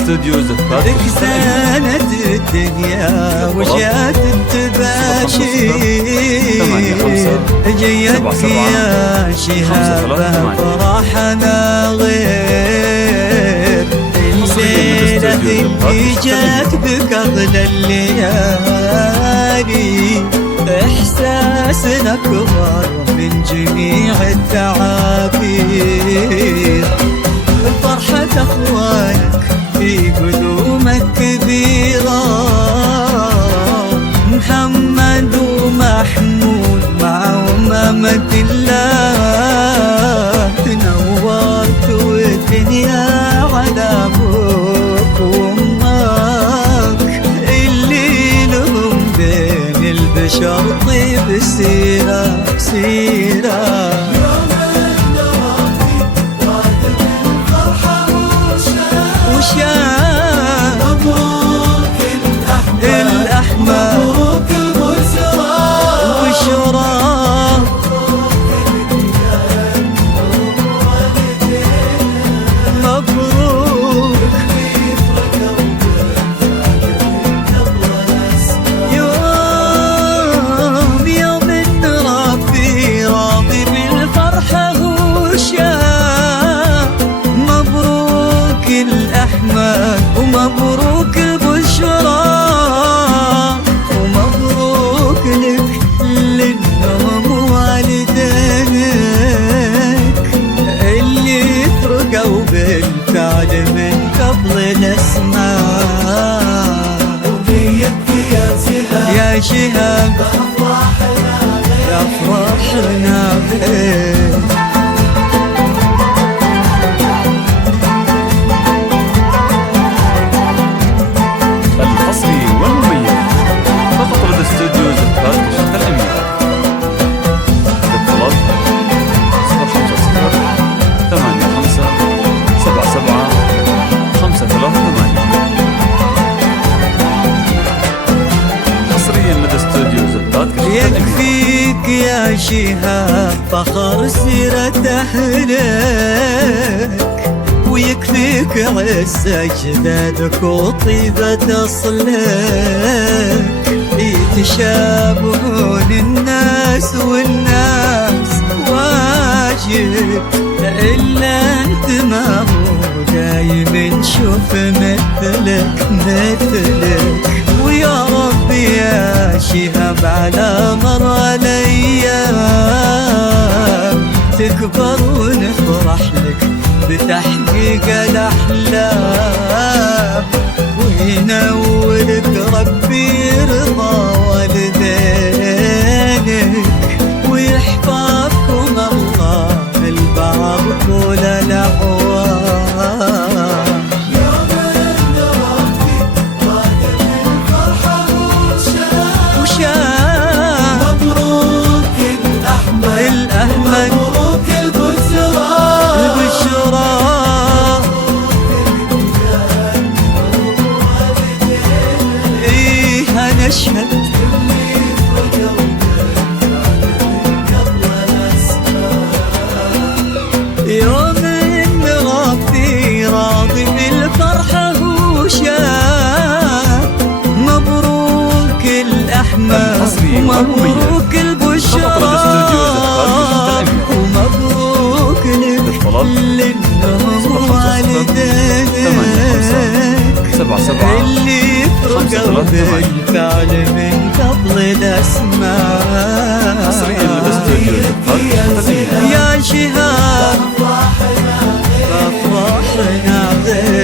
استوديو زفات لك زانت الدنيا وجات التباشير جيتك يا شهاب فرحنا غير الليلة اللي جات بك أغلى الليالي إحساسنا أكبر من جميع التعابير فرحة أخوانك في قدومك كبيرة محمد ومحمود مع أمامة الله تنورت والدنيا على أبوك وأمك اللي لهم بين البشر طيب سيرة سيرة مبروك الأحمر مبروك البشرى مبروك يوم الربي راضي بالفرحة وشاف مبروك الأحمر ومبروك البشرى ومبروك لك لأنهم والديك اللي فرقوا بالفعل من قبل الأسماء يا شهاب يا فرحنا بك الحصري والمميز فقط لدى استوديو زفات الشرق الأمير. الاتصالات 050 85 77 538 حصريا لدى استوديو زفات الشرق الأمير. يكفيك يا شهاب فخر سيرة أهلك ويكفيك عز أجدادك وطيبة أصلك يتشابهون الناس والناس واجب إلا أنت ما هو دايم نشوف مثلك مثلك ويا ربي يا شهاب على مر الأيام تكبر ونفرح لك بتحقيق الأحلام وينولك ربي رضا والدينك ويحفظكم الله البعض طول الأعوام يوم الربي راضي بالفرحة وشام مبروك الأحمر مبروك البشرى نشهد يوم إن ربي راضي بالفرحة وشاف مبروك الأحمر ومبروك البشرى ومبروك لأنهم والديك اللي فرقوا بالفعل من قبل الأسماء يا شهاب فرحنا غير